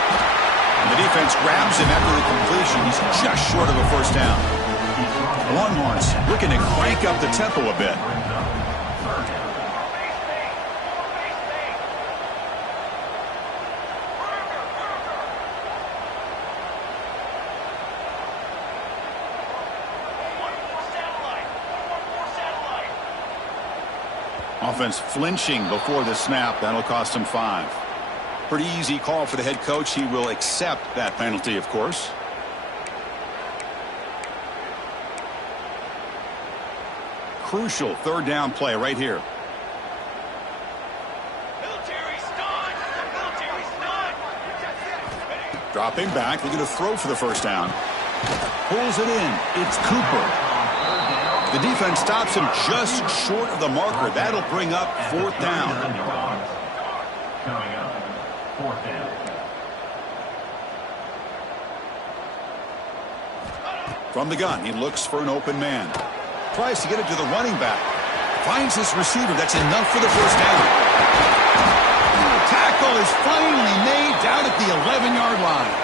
And the defense grabs him after the completion. He's just short of a first down. Longhorns looking to crank up the tempo a bit. Offense flinching before the snap. That'll cost him 5. Pretty easy call for the head coach. He will accept that penalty, of course. Crucial third down play right here. Dropping back, looking to throw for the first down. Pulls it in. It's Cooper. The defense stops him just short of the marker. That'll bring up fourth down. Coming up, fourth down. From the gun, he looks for an open man. Tries to get it to the running back. Finds his receiver. That's enough for the first down. The tackle is finally made down at the 11-yard line.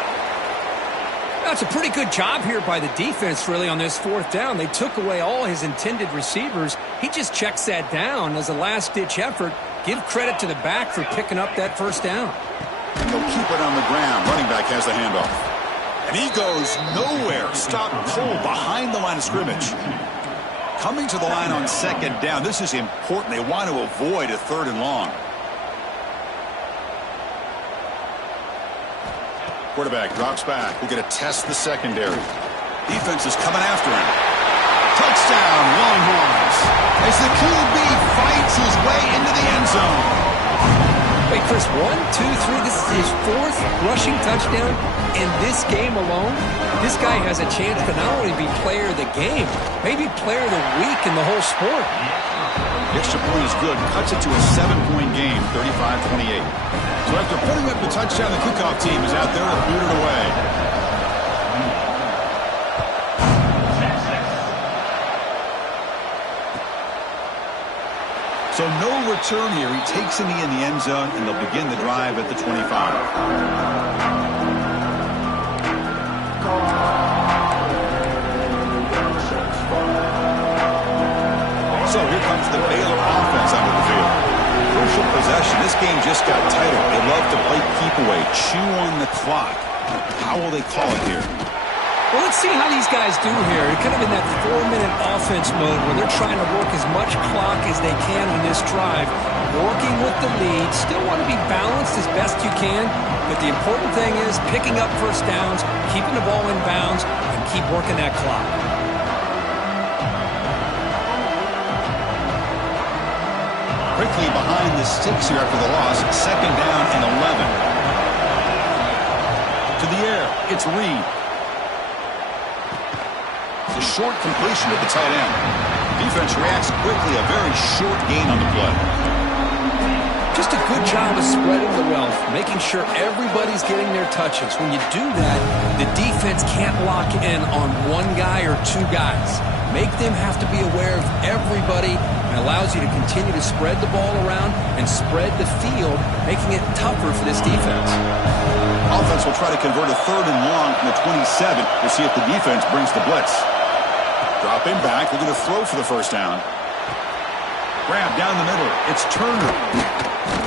That's a pretty good job here by the defense, really, on this fourth down. They took away all his intended receivers. He just checks that down as a last-ditch effort. Give credit to the back for picking up that first down. And they'll keep it on the ground. Running back has the handoff. And he goes nowhere. Stopped cold behind the line of scrimmage. Coming to the line on second down. This is important. They want to avoid a 3rd and long. Quarterback drops back. We're going to test the secondary. Defense is coming after him. Touchdown, Longhorns. As the QB fights his way into the end zone. Wait, Chris, 1, 2, 3. This is his 4th rushing touchdown in this game alone. This guy has a chance to not only be player of the game, maybe player of the week in the whole sport. Extra point is good. Cuts it to a 7-point game, 35-28. So after putting up the touchdown, the kickoff team is out there to boot it away. So no return here. He takes in the end zone, and they'll begin the drive at the 25. So here comes the Baylor offense onto the field. Crucial possession. This game just got tighter. They love to play keep away, chew on the clock. How will they call it here? Well, let's see how these guys do here. They're kind of in that 4-minute offense mode where they're trying to work as much clock as they can on this drive, working with the lead. Still want to be balanced as best you can, but the important thing is picking up first downs, keeping the ball in bounds, and keep working that clock. Quickly behind the sticks here after the loss. 2nd down and 11. To the air. It's Reed. It's a short completion at the tight end. Defense reacts quickly. A very short gain on the play. Just a good job of spreading the wealth, making sure everybody's getting their touches. When you do that, the defense can't lock in on one guy or 2 guys. Make them have to be aware of everybody, and allows you to continue to spread the ball around and spread the field, making it tougher for this defense. Offense will try to convert a 3rd and long from the 27. We'll see if the defense brings the blitz. Dropping back, looking to throw for the first down. Grab down the middle. It's Turner.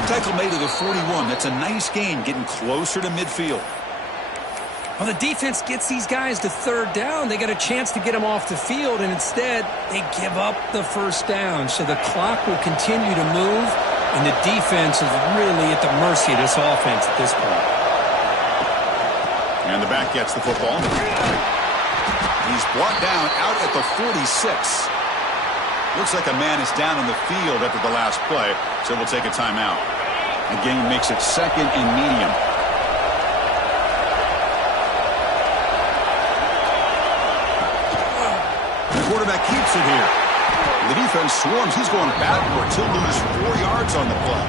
Tackle made to the 41. That's a nice gain, getting closer to midfield. Well, the defense gets these guys to 3rd down. They got a chance to get them off the field, and instead they give up the first down. So the clock will continue to move, and the defense is really at the mercy of this offense at this point. And the back gets the football. He's brought down out at the 46. Looks like a man is down on the field after the last play, so we'll take a timeout. The game makes it 2nd and medium. The quarterback keeps it here. The defense swarms. He's going backwards. He'll lose 4 yards on the play.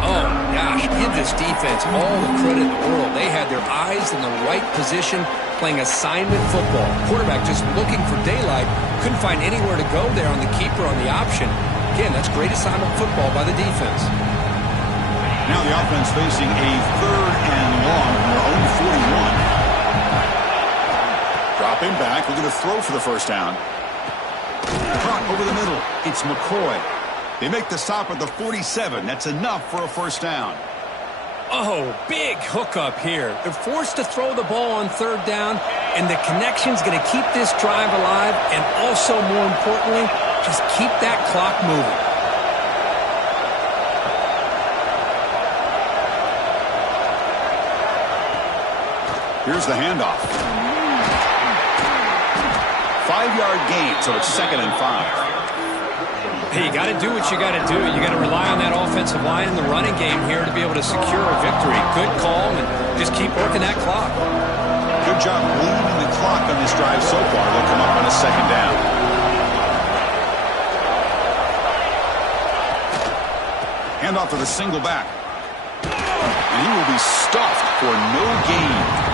Oh, gosh, give this defense all the credit in the world. They had their eyes in the right position, playing assignment football. Quarterback just looking for daylight. Couldn't find anywhere to go there on the keeper on the option. Again, that's great assignment football by the defense. Now the offense facing a 3rd and long from their own 41. Dropping back, looking to throw for the first down. Caught over the middle. It's McCoy. They make the stop at the 47. That's enough for a first down. Oh, big hookup here. They're forced to throw the ball on 3rd down, and the connection's going to keep this drive alive, and also, more importantly, just keep that clock moving. Here's the handoff. 5-yard gain, so it's 2nd and 5. Hey, you got to do what you got to do. You got to rely on that offensive line in the running game here to be able to secure a victory. Good call, and just keep working that clock. Good job bleeding the clock on this drive so far. They'll come up on a 2nd down. Handoff to the single back. And he will be stuffed for no gain.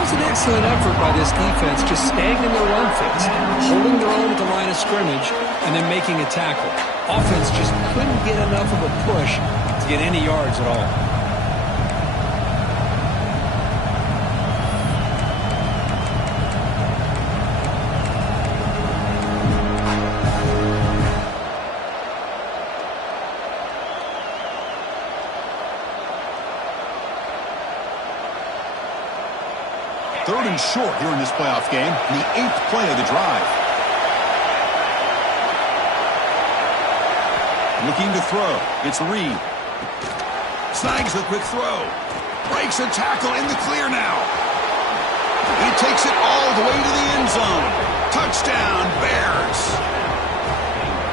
That was an excellent effort by this defense, just staying in their run fits, holding their own at the line of scrimmage, and then making a tackle. Offense just couldn't get enough of a push to get any yards at all. 3rd and short here in this playoff game, the 8th play of the drive. Looking to throw. It's Reed. Snags the quick throw. Breaks a tackle in the clear now. He takes it all the way to the end zone. Touchdown, Bears.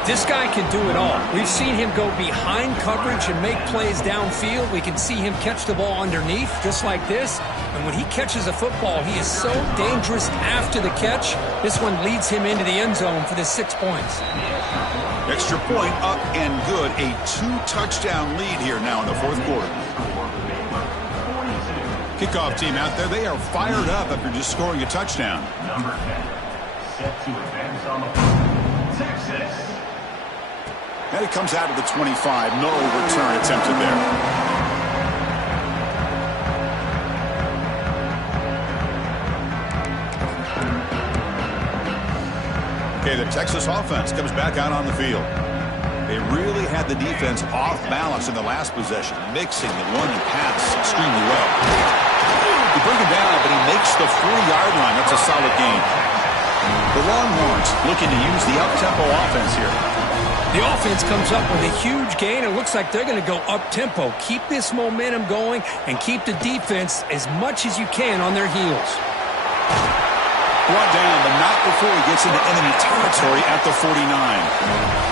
This guy can do it all. We've seen him go behind coverage and make plays downfield. We can see him catch the ball underneath, just like this. And when he catches a football, he is so dangerous after the catch. This one leads him into the end zone for the 6 points. Extra point up and good. A 2-touchdown lead here now in the 4th quarter. Kickoff team out there, they are fired up after just scoring a touchdown. Number 10, set to advance on the field. Texas. And it comes out of the 25. No return attempted there. Okay, the Texas offense comes back out on the field. They really had the defense off balance in the last possession, mixing the run and pass extremely well. He brings it down, but he makes the 4-yard line. That's a solid gain. The Longhorns looking to use the up-tempo offense here. The offense comes up with a huge gain. It looks like they're going to go up-tempo. Keep this momentum going and keep the defense as much as you can on their heels. Brought down, but not before he gets into enemy territory at the 49.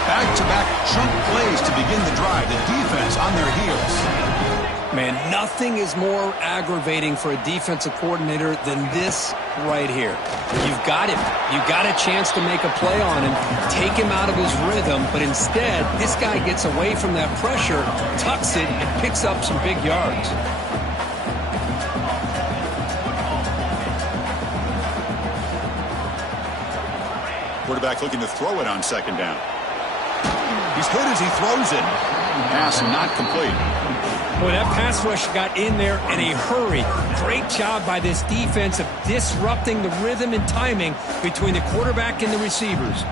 Back-to-back chunk plays to begin the drive. The defense on their heels. Man, nothing is more aggravating for a defensive coordinator than this right here. You've got him. You've got a chance to make a play on him, take him out of his rhythm, but instead, this guy gets away from that pressure, tucks it, and picks up some big yards. Quarterback looking to throw it on 2nd down. He's hit as he throws it. Pass not complete. Boy, that pass rush got in there in a hurry. Great job by this defense of disrupting the rhythm and timing between the quarterback and the receivers.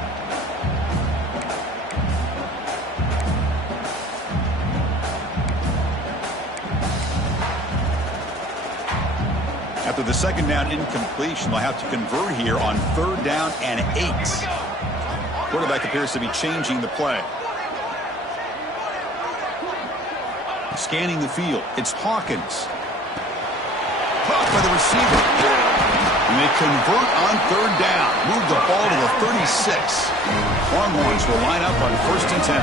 After the 2nd down incompletion, they'll have to convert here on 3rd down and 8. Quarterback appears to be changing the play. Scanning the field. It's Hawkins. Caught by the receiver. And they convert on 3rd down. Move the ball to the 36. Longhorns will line up on 1st and 10.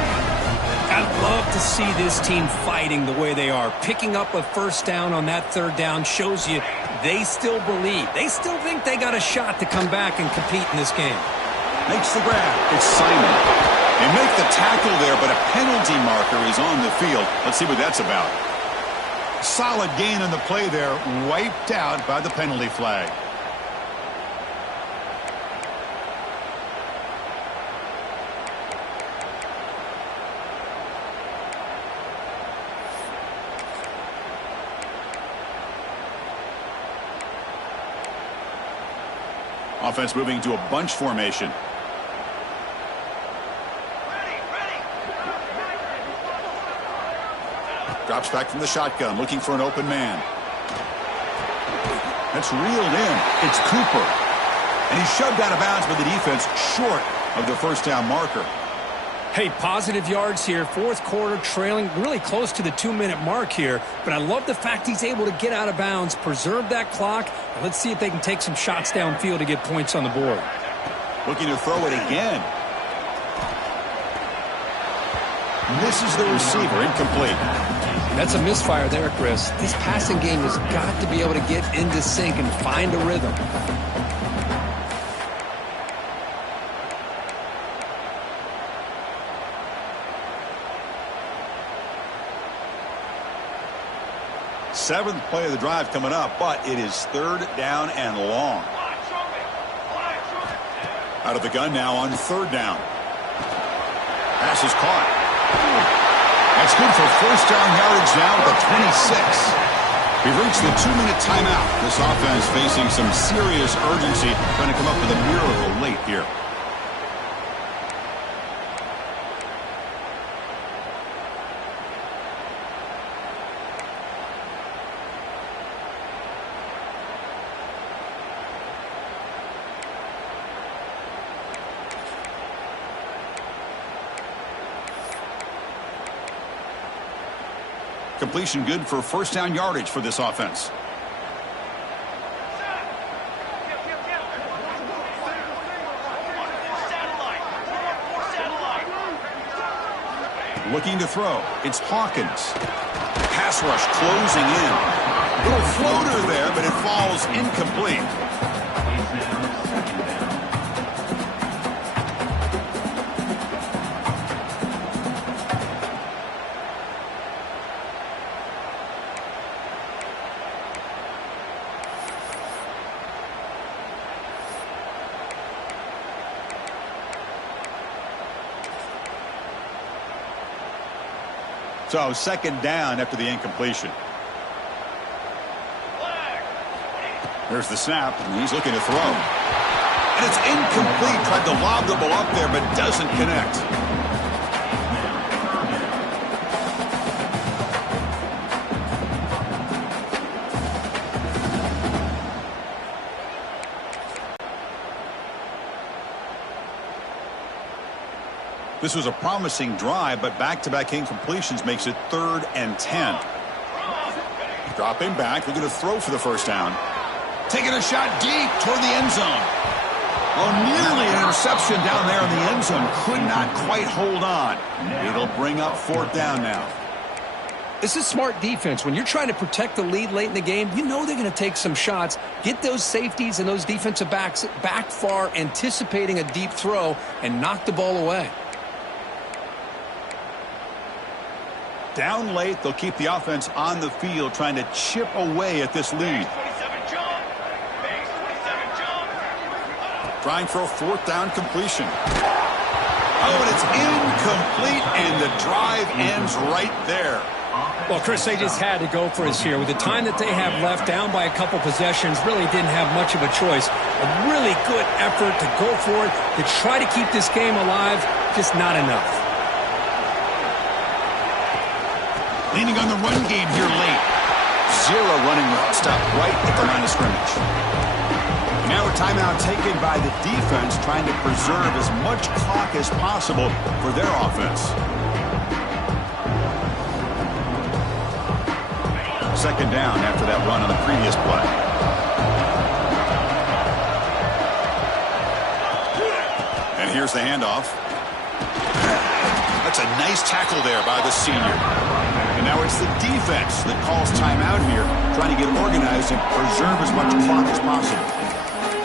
I'd love to see this team fighting the way they are. Picking up a 1st down on that 3rd down shows you they still believe. They still think they got a shot to come back and compete in this game. Makes the grab. It's Simon. They make the tackle there, but a penalty marker is on the field. Let's see what that's about. Solid gain on the play there, wiped out by the penalty flag. Offense moving to a bunch formation. Drops back from the shotgun, looking for an open man. That's reeled in. It's Cooper. And he's shoved out of bounds by the defense short of the 1st down marker. Hey, positive yards here. 4th quarter trailing really close to the 2-minute mark here. But I love the fact he's able to get out of bounds, preserve that clock. And let's see if they can take some shots downfield to get points on the board. Looking to throw it again. Misses the receiver, incomplete. That's a misfire there, Chris. This passing game has got to be able to get into sync and find a rhythm. Seventh play of the drive coming up, but it is 3rd down and long. Out of the gun now on 3rd down. Pass is caught. That's good for 1st down yardage now at the 26. We've reached the 2-minute timeout. This offense facing some serious urgency, trying to come up with a miracle late here. Completion good for first down yardage for this offense. Looking to throw. It's Hawkins. Pass rush closing in. Little floater there, but it falls incomplete. So second down after the incompletion. There's the snap, and he's looking to throw. And it's incomplete. Tried to lob the ball up there, but doesn't connect. This was a promising drive, but back-to-back incompletions makes it 3rd and 10. Dropping back, looking to throw for the first down. Taking a shot deep toward the end zone. Well, nearly an interception down there in the end zone. Could not quite hold on. It'll bring up 4th down now. This is smart defense. When you're trying to protect the lead late in the game, you know they're going to take some shots. Get those safeties and those defensive backs back far, anticipating a deep throw, and knock the ball away. Down late, they'll keep the offense on the field, trying to chip away at this lead. Trying for a 4th down completion. Oh, and it's incomplete, and the drive ends right there. Well, Chris, they just had to go for us here. With the time that they have left, down by a couple possessions, really didn't have much of a choice. A really good effort to go for it, to try to keep this game alive, just not enough. Leaning on the run game here late. 0 running route. Stopped right at the line of scrimmage. Now a timeout taken by the defense, trying to preserve as much clock as possible for their offense. Second down after that run on the previous play. And here's the handoff. That's a nice tackle there by the senior. And now it's the defense that calls timeout here, trying to get organized and preserve as much clock as possible.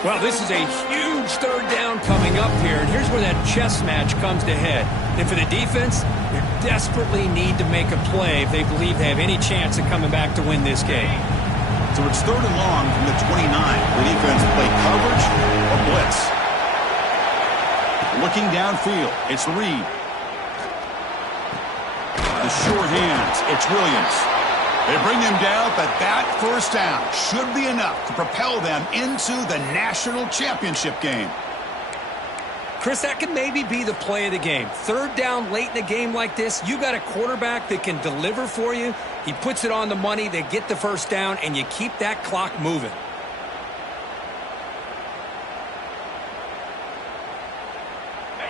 Well, this is a huge 3rd down coming up here, and here's where that chess match comes to head. And for the defense, they desperately need to make a play if they believe they have any chance of coming back to win this game. So it's 3rd and long from the 29. The defense play coverage or blitz. Looking downfield, it's Reed. The short hands, it's Williams. They bring him down, but that first down should be enough to propel them into the national championship game. Chris, that could maybe be the play of the game. 3rd down late in a game like this, you got a quarterback that can deliver for you. He puts it on the money, they get the first down, and you keep that clock moving.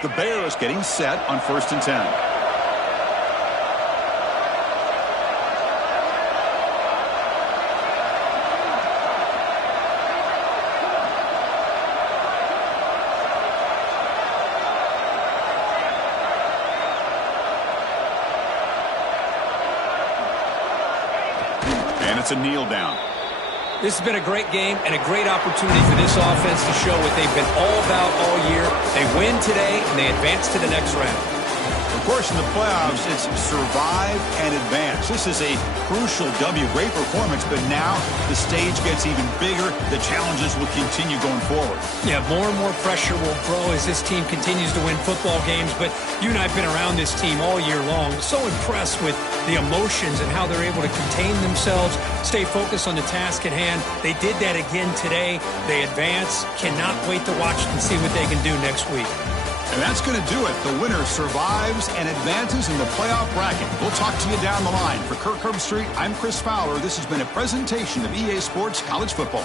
The Bears getting set on 1st and 10. It's a kneel down. This has been a great game and a great opportunity for this offense to show what they've been all about all year. They win today, and they advance to the next round. Of course, in the playoffs, it's survive and advance. This is a crucial W. Great performance, but now the stage gets even bigger. The challenges will continue going forward. Yeah, more and more pressure will grow as this team continues to win football games, but you and I have been around this team all year long. So impressed with the emotions and how they're able to contain themselves, stay focused on the task at hand. They did that again today. They advance. Cannot wait to watch and see what they can do next week. And that's going to do it. The winner survives and advances in the playoff bracket. We'll talk to you down the line. For Kirk Herbstreit, I'm Chris Fowler. This has been a presentation of EA Sports College Football.